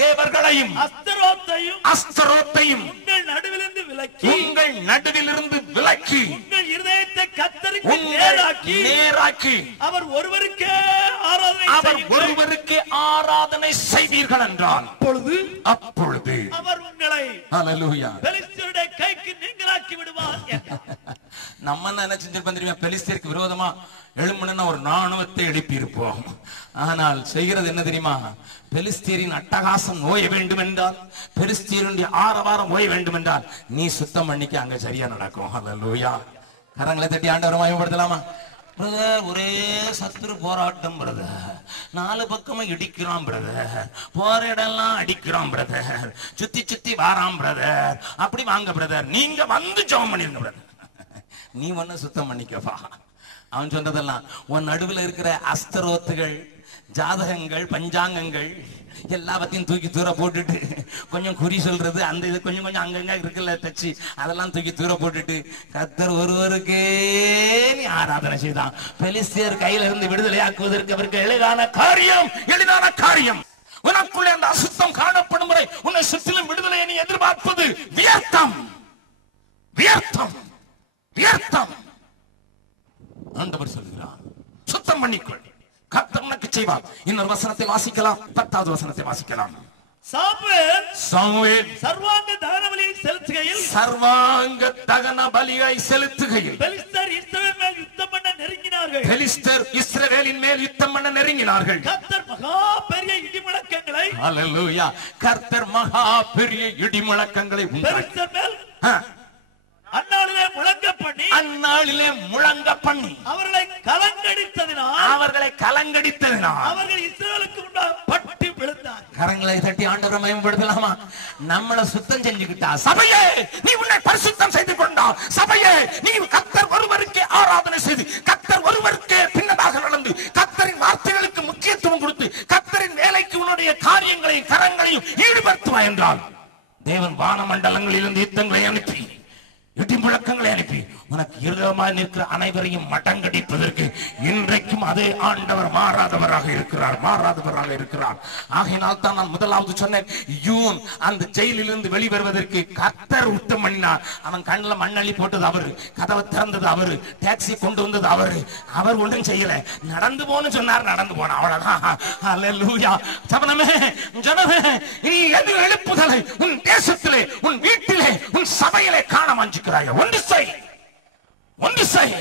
தேவர்களையும் அஸ்தரோத்தையும் உங்கள் நடுவிலிருந்து விலக்கி உங்கள் இருதயத்தை கர்த்தருக்கு நேராக்கி அவர் ஒருவருக்கே ஆராதனை செய்வீர்கள் என்றால் அப்பொழுது அவர் உங்களை ஹல்லேலூயா பெலிஸ்தருடைய கைக்கு நீங்களாக்கி விடுவார். நம்ம என்ன செஞ்சிருப்போம் தெரியுமா? பெலிஸ்தருக்கு விரோதமா எழும்புனா ஒரு ராணுவத்தை எழுப்பி இருப்போம். ஆனால் செய்கிறது என்ன தெரியுமா? பெலிஸ்தீரின் அட்டகாசம் ஓய வேண்டும் என்றால், பெலிஸ்தீருடைய ஆரவாரம் ஓய வேண்டும் என்றால் நீ சுத்தம் பண்ணிக்க, அங்க சரியா நடக்கும். ஹல்லேலூயா. கரங்களை தட்டி ஆண்டவரை மகிமைப்படுத்தலாமா? பிரதர், ஒரே சத்துரு போராட்டம் பிரதர், நாலு பக்கமும் இடிக்கிறான் பிரதர், போற இடம்லாம் அடிக்கிறான் பிரதர், சுத்தி சுத்தி வாராம் பிரதர், அப்படி வாங்க பிரதர், நீங்க வந்து ஜெபம் பண்ணிருங்க பிரதர். நீ ஒண்ணு சுத்தம் பண்ணிக்கப்பா. அவன் சொன்னதெல்லாம் உன் நடுவில் இருக்கிற அஸ்தரோத்துகள், ஜாதகங்கள், பஞ்சாங்கங்கள் எல்லாத்தையும் தூக்கி தூர போட்டுட்டு, கொஞ்சம் குறி சொல்றது அந்த இது கொஞ்சம் கொஞ்சம் அங்கங்க இருக்குல்ல தச்சு, அதெல்லாம் தூக்கி தூர போட்டுட்டு கர்த்தர் ஒருவருக்கே நீ ஆராதனை செய்தான். பெலிஸ்தியர் கையில இருந்து விடுதலை ஆக்குவதற்கு அவருக்கு எளிதான காரியம். உனக்குள்ளே அந்த அசுத்தம் காணப்படும் முறை உன்னை சுற்றிலும் விடுதலையை நீ எதிர்பார்ப்பது வியர்த்தம். ஆண்டவர் சொல்கிறார், சுத்தம் பண்ணிக்கொள், கர்த்தர் உனக்கு செய்வார். இன்னொரு வசனத்தை வாசிக்கலாம், 10வது வசனத்தை வாசிக்கலாம். சாமுவேல் சர்வாங்க தகன பலியை செலுத்துகையில் பெலிஸ்தர் இஸ்ரவேலின் மேல் யுத்தம் பண்ண நெருங்கினார்கள். கர்த்தர் மகா பெரிய இடிமுழக்கங்களை ஹல்லேலூயா கர்த்தர் மகா பெரிய இடிமுழக்கங்களை பெலிஸ்தர் மேல் அந்நாளிலே முழங்க பண்ணி அவர்களை கலங்கடித்ததினால் அவர்கள் இஸ்ரவேலுக்கு முன்பாக பட்டு விழுந்தார். கரங்களை தட்டி ஆண்டவரை மகிமைப்படுத்தலாமா? நம்மளை சுத்தம் செஞ்சுக்கிட்டா சபையே நீ உன்னை பரிசுத்தம் செய்து கொண்டா, சபையே நீ கர்த்தர் ஒருவருக்கே ஆராதனை செய்து, கர்த்தர் ஒருவருக்கே பின்னதாக நடந்து, கர்த்தரின் வார்த்தைகளுக்கு முக்கியத்துவம் கொடுத்து, கர்த்தரின் வேலைக்கு உன்னுடைய காரியங்களையும் கரங்களையும் ஈடுபடுத்துவாய் என்றால் தேவன் வானமண்டலங்களிலிருந்து யுத்தங்களை அனுப்பி, இடி முழக்கங்களை அனுப்பி உனக்கு விரோதமாக நிற்கிற அனைவரையும் மடங்கடிப்பதற்கு இன்றைக்கும் அதே ஆண்டவர் மாறாதவராக இருக்கிறார். ஆகையினால் தான் நான் முதலாவது சொன்னேன், யூன் அந்த ஜெயிலிலிருந்து வெளிவருவதற்கு கர்த்தர் யுத்தம் பண்ணினார். அவன் கண்ணில் மண்ணள்ளி போட்டது அவரு, கதவை திறந்தது அவரு, டாக்ஸி கொண்டு வந்தது அவரு. அவர் ஒன்றும் செய்யல, நடந்து போன்னு சொன்னார், நடந்து போன, அவ்வளவுதான். ஹல்லேலூயா. ஜனமே நீ எது எழுப்புதலை உன் தேசத்திலே, உன் வீட்டிலே, உன் சபையிலே காண வாஞ்சிக்கிறாய், ஒன்று செய்.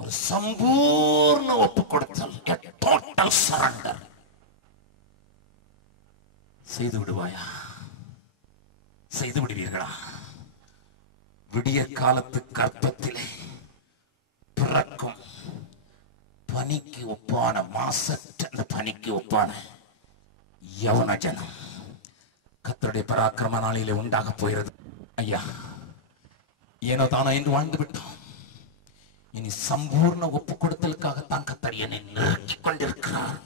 ஒரு சம்பூர்ண ஒப்பு கொடுத்தல், டோட்டல் சரண்டர் செய்து விடுவாயா? செய்து விடுவீர்களா? விடிய காலத்து கர்ப்பத்திலே பிறக்கும் பனிக்கு ஒப்பான, மாசற்ற அந்த பனிக்கு ஒப்பான யவன ஜனம் கர்த்தருடைய பராக்கிரம நாளிலே உண்டாக போகிறது. ஐயா, ஏனோ தானோ என்று வாழ்ந்து விட்டோம். இனி சம்பூர்ண ஒப்பு கொடுத்தலுக்காகத்தான் கர்த்தர் என்னை நெருக்கிக் கொண்டிருக்கிறார்.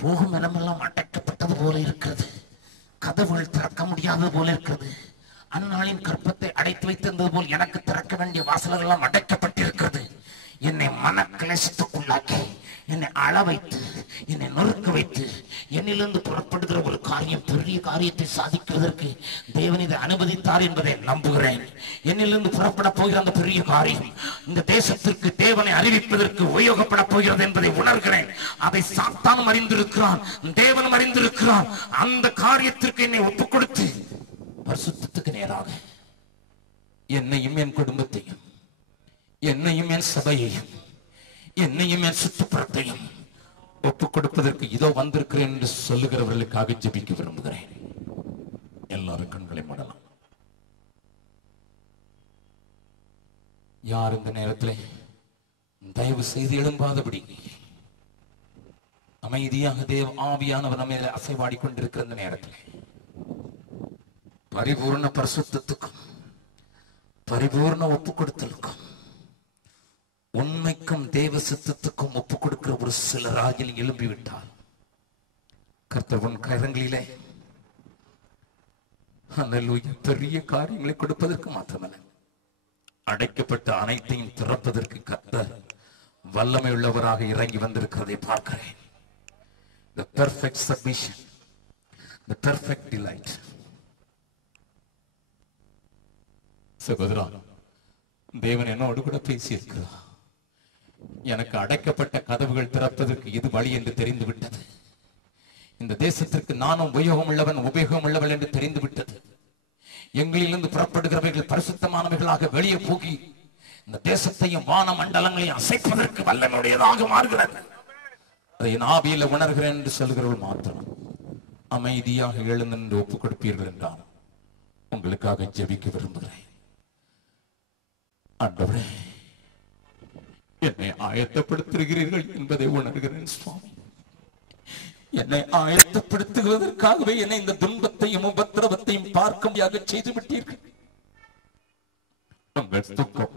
போகும் இடமெல்லாம் அடைக்கப்பட்டது போல இருக்கிறது, கதவுகள் திறக்க முடியாதது போல இருக்கிறது. அந்நாளின் கற்பத்தை அடைத்து வைத்திருந்தது போல் எனக்கு திறக்க வேண்டிய வாசல்கள் எல்லாம் அடைக்கப்பட்டிருக்கிறது. என்னை மன கிளேசத்துக்குள்ளாக்கி, என்னை அள வைத்து, என்னை நொறுக்க வைத்து, என்னிலிருந்து புறப்படுகிற ஒரு காரியம், பெரிய காரியத்தை சாதிக்கிறதற்கு தேவன் இதை அனுமதித்தார் என்பதை நம்புகிறேன். என்னிலிருந்து புறப்பட போகிற அந்த பெரிய காரியம் இந்த தேசத்திற்கு தேவனை அறிவிப்பதற்கு உபயோகப்பட போகிறது என்பதை உணர்கிறேன். அதை சாத்தானும் அறிந்திருக்கிறான், தேவனும் அறிந்திருக்கிறான். அந்த காரியத்திற்கு என்னை ஒப்புக் கொடுத்து பரிசுத்தத்துக்கு நேராக என்னையும் என் குடும்பத்தையும், என்னையும் என் சபையையும், என்னையும் என் சுற்றுப்புறத்தையும் ஒப்புக் கொடுப்பதற்கு இதோ வந்திருக்கிறேன் என்று சொல்லுகிறவர்களுக்காக ஜெபிக்க விரும்புகிறேன். எல்லாரும் கண்களை மூடலாம். யார் இந்த நேரத்தில் தயவு செய்து எழும்பாதபடி அமைதியாக தேவ ஆவியானவர் நம்ம அசைவாடி கொண்டிருக்கிற இந்த நேரத்தில் பரிபூர்ண பரிசுத்தத்துக்கும் பரிபூர்ண ஒப்பு கொடுத்தலுக்கும் உண்மைக்கும் தேவ சித்தத்துக்கும் ஒப்பு கொடுக்கிற ஒரு சில ராஜில் எழும்பிவிட்டால் கர்த்தர் உன் கரங்களிலே பெரிய காரியங்களை கொடுப்பதற்கு மாத்திரமல்ல, அடைக்கப்பட்ட அனைத்தையும் திறப்பதற்கு கர்த்தர் வல்லமை உள்ளவராக இறங்கி வந்திருக்கிறதை பார்க்கிறேன். The perfect submission, the perfect delight. சகோதரா, தேவன் என்னோடு கூட பேசியிருக்கிறார். எனக்கு அடைக்கப்பட்ட கதவுகள் திறப்பதற்கு இது வழி என்று தெரிந்து விட்டது. இந்த தேசத்திற்கு நானும் உபயோகம் உள்ளவள் என்று தெரிந்து விட்டது. எங்களிலிருந்து புறப்படுகிறவர்கள் பரிசுத்தமானவர்களாக வெளியே போகி இந்த தேசத்தையும் வான மண்டலங்களையும் அசைப்பதற்கு வல்லமையுடையதாக மாறுகிறது. அதை என் ஆவியில உணர்கிறேன் என்று சொல்கிறவர்கள் மாத்திரம் அமைதியாக எழுந்து நின்று ஒப்புக் கொடுப்பீர்கள் என்றால் உங்களுக்காக ஜெபிக்க விரும்புகிறேன். ஆண்டவரே, என்னை ஆயத்தப்படுத்துகிறீர்கள் என்பதை உணர்கிறேன் சுவாமி. என்னை ஆயத்தப்படுத்துவதற்காகவே என்னை இந்த துன்பத்தையும் உபத்திரவத்தையும் பார்க்கும்படியாக செய்து விட்டீர்கள். உங்கள் துக்கம்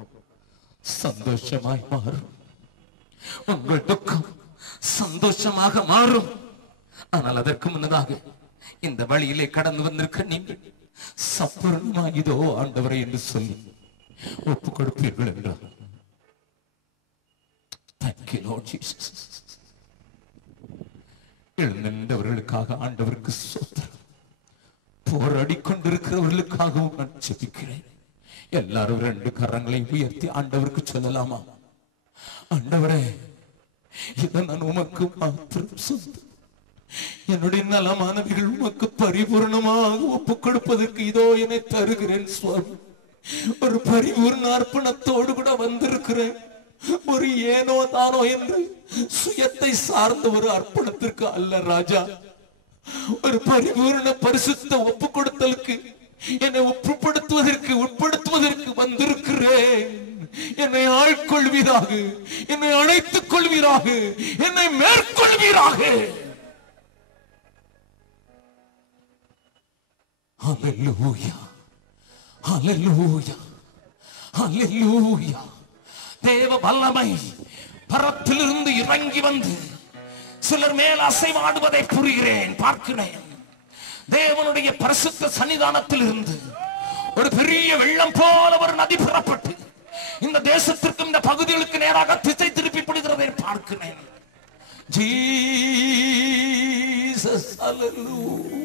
சந்தோஷமாய் மாறும். உங்கள் துக்கம் சந்தோஷமாக மாறும். ஆனால் அதற்கு முன்னதாக இந்த வழியிலே கடந்து வந்திருக்க நீங்கள் சப்பரமாகிதோ ஆண்டவரை என்று சொல்லி ஒப்புக் கொடுப்பீர்கள் என்றார். Thank you, Lord Jesus. எழுந்தவர்களுக்காக ஆண்டவருக்கு ஸ்தோத்திரம். போராடி கொண்டிருக்கிறவர்களுக்காகவும் நான் ஜெபிக்கிறேன். எல்லாரும் 2 கரங்களை உயர்த்தி ஆண்டவருக்கு சொல்லலாமா? ஆண்டவரே, இதை நான் உமக்கு மாத்திரம் சொந்தம். என்னுடைய நலமானவர்கள் உமக்கு பரிபூர்ணமாக ஒப்புக் கொடுப்பதற்கு இதோ என்னை தருகிறேன் சுவாமி. ஒரு பரிபூர்ண அர்ப்பணத்தோடு கூட வந்திருக்கிறேன். ஒரு ஏனோ தானோ என்று சுயத்தை சார்ந்த ஒரு அர்ப்பணத்திற்கு அல்ல ராஜா. ஒரு பரிபூர்ண பரிசுத்த ஒப்பு கொடுத்தலுக்கு என்னை உட்படுத்துவதற்கு வந்திருக்கிறேன். என்னை ஆட்கொள்வீராக, என்னை அழைத்துக் கொள்வீராக, என்னை மேற்கொள்வீராக. ஹல்லேலூயா, ஹல்லேலூயா, ஹல்லேலூயா. தேவ வல்லமை பரத்திலிருந்து இறங்கி வந்து சிலர் மேல் அசைவாடுவதை புரிகிறேன், பார்க்கிறேன். தேவனுடைய பரிசுத்த சன்னிதானத்தில் இருந்து ஒரு பெரிய வெள்ளம் போல ஒரு நதி புறப்பட்டு இந்த தேசத்திற்கும் இந்த பகுதிகளுக்கு நேராக திசை திருப்பி பிடிக்கிறதை பார்க்கிறேன். ஜீசஸ், ஹல்லேலூயா.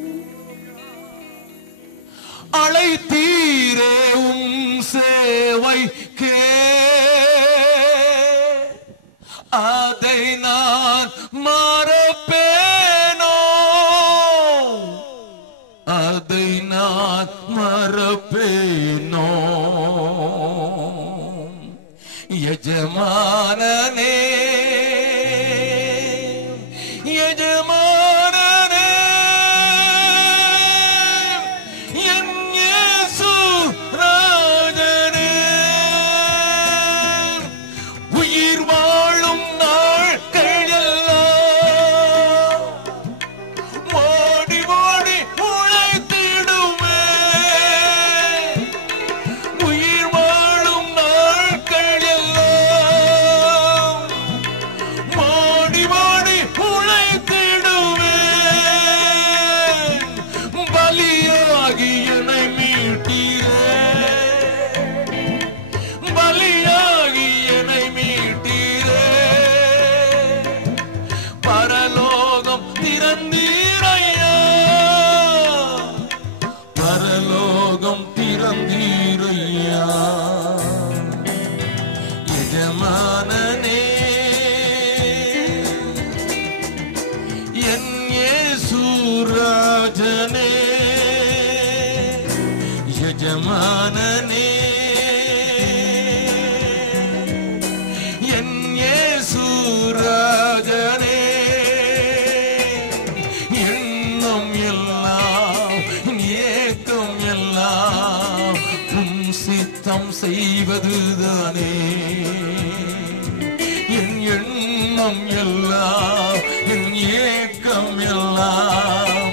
அழைத்தீரே உம் சேவைக்கே, அதை நான் மறப்பேனோ, அதை நான் மறப்பேனோ. எஜமானனே, எஜமானனே, என் இயேசு ராஜனே, உயிர் வாழும் நாட்கள் எல்லாம் ஓடி ஓடி உழைத்திடுமே. உயிர் வாழும் நாட்கள் எல்லாம் ஓடி ஓடி உழைத்திடுமே. பலியாகி என்னை மீட்டீரே, பலியாகி என்னை மீட்டீரே. பரலோகம் திறந்தீரையா, பரலோகம் திறந்தீரையா. எஜமானனே, என் இயேசு ராஜனே, எஜமானனே, என் இயேசு ராஜனே. எண்ணம் எல்லாம் ஏக்கம் எல்லாம் உம் சித்தம் செய்வதுதானே. என் எண்ணம் எல்லாம் என் ஏக்கம் எல்லாம்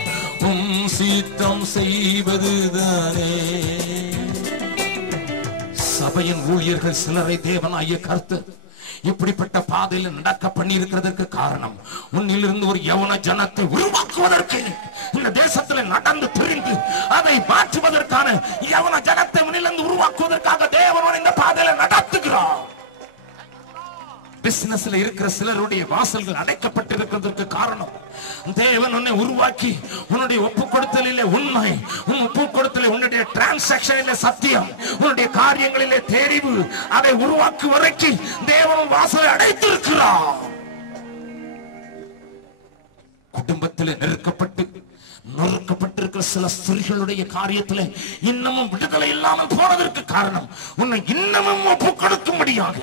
உம் சித்தம் செய்வதுதானே. சபையின் ஊழியர்கள் சிலரை தேவனாகிய கர்த்தர் இப்படிப்பட்ட பாதையில் நடக்க பண்ணி இருக்கிறதற்கு காரணம் உன்னிலிருந்து ஒரு யவன ஜனத்தை உருவாக்குவதற்கு, இந்த தேசத்தில் நடந்து திரிந்து அதை மாற்றுவதற்கான யவன ஜனத்தை உன்னிலிருந்து உருவாக்குவதற்காக தேவன் இந்த பாதையில நடத்துகிறார். பிசினஸ்ல இருக்கிற சிலருடைய வாசல்கள் அடைக்கப்பட்டிருக்கிறதுக்கு காரணம், தேவன் உன்னை உருவாக்கி உன்னுடைய ஒப்பு கொடுத்தலிலே உண்மை, உன் ஒப்பு கொடுத்தலில் உன்னுடைய டிரான்சாக்சனிலே சத்தியம், உன்னுடைய காரியங்களிலே தெரிவு, அதை உருவாக்கி வரைக்கும் தேவன் வாசலை அடைத்திருக்கிறார். குடும்பத்தில் நெருக்கப்பட்டு நொறுக்கப்பட்டிருக்கிற சில ஸ்திரீகளுடைய காரியத்தில் இன்னமும் விடுதலை இல்லாமல் போனதற்கு காரணம், உன்னை இன்னமும் ஒப்பு கொடுக்கும்படியாக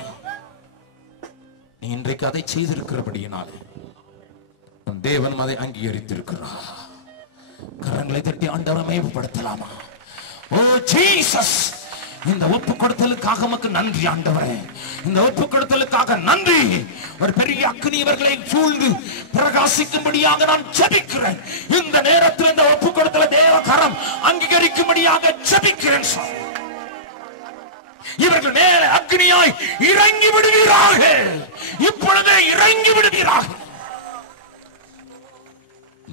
நீ இன்றைக்கு அதை செய்திருக்கிறபடியினாலே உன் தேவன் அதை அங்கீகரித்திருக்கிறார். கரங்களை தட்டி ஆண்டவரை மகிமைப்படுத்தலாமா? ஓ ஜீசஸ், இந்த ஒப்பு கொடுத்தலுக்காக உமக்கு நன்றி ஆண்டவரே, இந்த ஒப்பு கொடுத்தலுக்காக நன்றி. ஒரு பெரிய அக்னி இவர்களை சூழ்ந்து பிரகாசிக்கும்படியாக நான் ஜெபிக்கிறேன். இந்த நேரத்தில் இந்த ஒப்பு கொடுத்தல தேவ கரம் அங்கீகரிக்கும்படியாக ஜெபிக்கிறேன். இவர்கள் மேலே அக்னியாய் இறங்கி விடுவீராக, இப்பொழுதே இறங்கி விடுவீராக.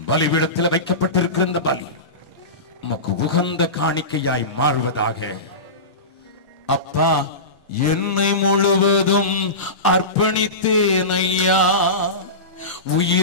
பலிபீடத்தில் வைக்கப்பட்டிருக்கிற இந்த பலி உமக்கு உகந்த காணிக்கையாய் மாறுவதாக. அப்பா, என்னை முழுவதும் அர்ப்பணித்தேன் ஐயா, உயிர்